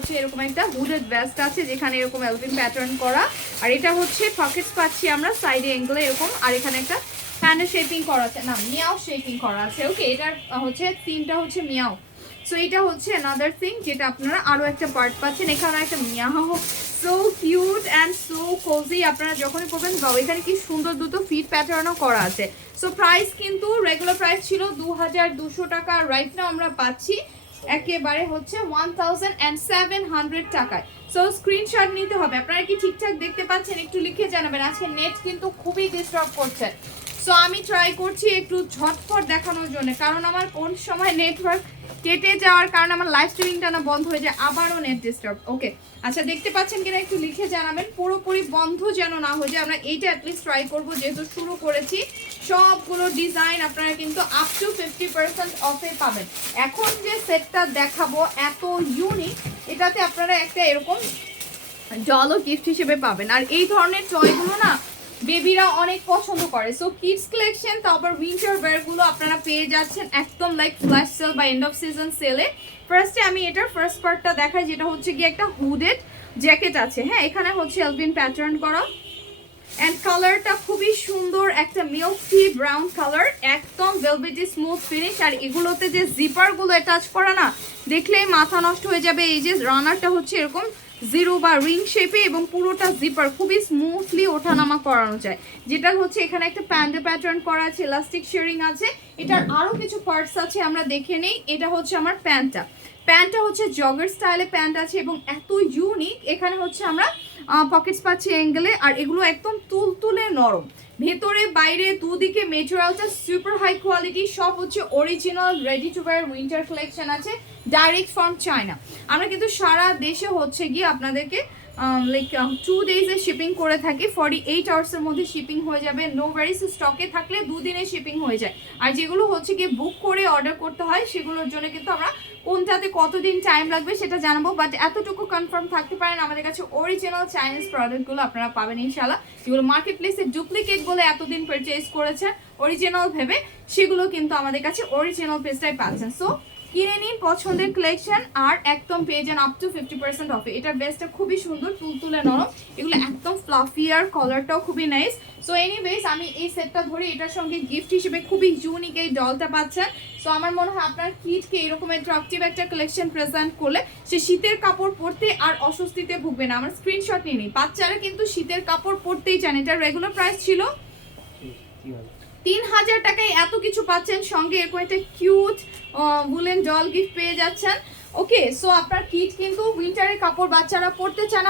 হচ্ছে এরকম একটা হুডেড ভেস্ট আছে যেখানে এরকম এলভিন প্যাটার্ন করা। আর এটা হচ্ছে পকেটস পাচ্ছি আমরা সাইডে এঙ্গলে এরকম। আর এখানে একটা হ্যান্ডের শেপিং করা আছে। না মিয়াও শেপিং করা আছে। ওকে এটার হচ্ছে তিনটা হচ্ছে মিয়াও সো এটা হচ্ছে অ্যানাদার থিং যেটা আপনারা আরও একটা পার্ট পাচ্ছেন। এখানে একটা meow so cute and so cozy আপনারা যখনই পড়বেন বাবা এখানে কি সুন্দর দুটো ফিট প্যাটার্নও করা আছে। সো প্রাইস কিন্তু রেগুলার প্রাইস ছিল দু টাকা। রাইট নাও আমরা পাচ্ছি একেবারে হচ্ছে one thousand and seven hundred টাকায়। সো স্ক্রিনশট নিতে হবে। আপনারা কি ঠিকঠাক দেখতে পাচ্ছেন? একটু লিখে জানাবেন। আজকে নেট কিন্তু খুবই ডিস্টার্ব করছে। সো আমি ট্রাই করছি একটু ঝটফট দেখানোর জন্য, কারণ আমার কোন সময় নেটওয়ার্ক কেটে যাওয়ার কারণে আমার লাইভ স্ট্রিমিংটা না বন্ধ হয়ে যায়, আবারও নেট ডিস্টার্ব ওকে আচ্ছা দেখতে পাচ্ছেন কিনা একটু লিখে জানাবেন, পুরোপুরি বন্ধ যেন না হয়ে যায়, আমরা এইটা অ্যাটলিস্ট ট্রাই করব, যেহেতু শুরু করেছি, সবগুলো ডিজাইন আপনারা কিন্তু আপ টু ফিফটি পার্সেন্ট অফে পাবেন। এখন যে সেটটা দেখাবো, এত ইউনিক এটাতে আপনারা একটা এরকম জলও গিফট হিসেবে পাবেন। আর এই ধরনের টয়গুলো না বেবিরা অনেক পছন্দ করে। সো কিডস কালেকশন তারপর উইন্টারগুলো আপনারা পেয়ে যাচ্ছেন একদম লাইক ফ্ল্যাশ সেল বা এন্ড অফ সিজন সেলে ফার্স্টে আমি এটার ফার্স্ট পার্টটা দেখাই, যেটা হচ্ছে কি একটা হুডেড জ্যাকেট আছে। হ্যাঁ এখানে হচ্ছে এলভিন প্যাটার্ন করা। অ্যান্ড কালারটা খুবই সুন্দর, একটা মিল্কি ব্রাউন কালার একদম ভেলভেটি স্মুথ ফিনিশ আর এগুলোতে যে জিপারগুলো অ্যাটাচ করা না, দেখলেই মাথা নষ্ট হয়ে যাবে। এই যে রানারটা হচ্ছে এরকম জিরো বা রিং শেপে এবং পুরোটা জিপার খুবই স্মুথলি ওঠানামা করানো যায়। যেটা হচ্ছে এখানে একটা প্যান্ডা প্যাটার্ন করা আছে ইলাস্টিক শেয়ারিং আছে। এটার আরও কিছু পার্টস আছে আমরা দেখে নেই। এটা হচ্ছে আমার প্যান্টটা প্যান্টটা হচ্ছে জগের স্টাইলে প্যান্ট আছে এবং এত ইউনিক এখানে হচ্ছে আমরা পকেটস পাচ্ছি অ্যাঙ্গেলে আর এগুলো একদম তুলতুলে নরম। ভেতরে, বাইরে, দুদিকে মেটেরিয়ালটা সুপার হাই কোয়ালিটি সব হচ্ছে original ready to wear winter collection আছে ডাইরেক্ট ফ্রম চায়না আমরা কিন্তু সারা দেশে হচ্ছে গিয়ে আপনাদেরকে লাইক টু ডেজে শিপিং করে থাকি ফর্টি এইট আওয়ার্সের মধ্যে শিপিং হয়ে যাবে নো ভ্যারিস স্টকে থাকলে দুদিনে শিপিং হয়ে যায়। আর যেগুলো হচ্ছে গিয়ে বুক করে অর্ডার করতে হয়, সেগুলোর জন্য কিন্তু আমরা কোনটাতে কতদিন টাইম লাগবে সেটা জানাব বাট এতটুকু কনফার্ম থাকতে পারেন আমাদের কাছে অরিজিনাল চাইনিজ প্রোডাক্টগুলো আপনারা পাবেন ইনশাল্লাহ যেগুলো মার্কেট প্লেসে ডুপ্লিকেট বলে এতদিন পারচেজ করেছে অরিজিনাল ভেবে সেগুলো কিন্তু আমাদের কাছে অরিজিনাল পেজটাই পাচ্ছেন। সো কিনে নিন পছন্দের কালেকশন আর একদম পেয়ে যান আপ টু ফিফটি পার্সেন্ট অফে এটার বেসটা খুবই সুন্দর তুলতুলে নরম। এগুলো একদম ফ্লাফি আর কালারটাও খুবই নাইস সো এনিওয়েজ আমি এই সেটটা ধরে এটার সঙ্গে গিফট হিসেবে খুবই ইউনিক এই ডলটা পাচ্ছেন। সো আমার মনে হয় আপনার কিডকে এরকম অ্যাট্রাকটিভ একটা কালেকশন প্রেজেন্ট করলে সে শীতের কাপড় পরতে আর অস্বস্তিতে ভুগবে না। আমার স্ক্রিনশট নিয়ে নিই। বাচ্চারা কিন্তু শীতের কাপড় পরতেই চান। এটার রেগুলার প্রাইস ছিল তিন হাজার। টাকায় এত কিছু পাচ্ছেন। সঙ্গে এরকম একটা কিউট ডল গিফট পেয়ে যাচ্ছেন। ওকে সো আপনার কিট কিন্তু উইন্টারের কাপড় বাচ্চারা পরতে চান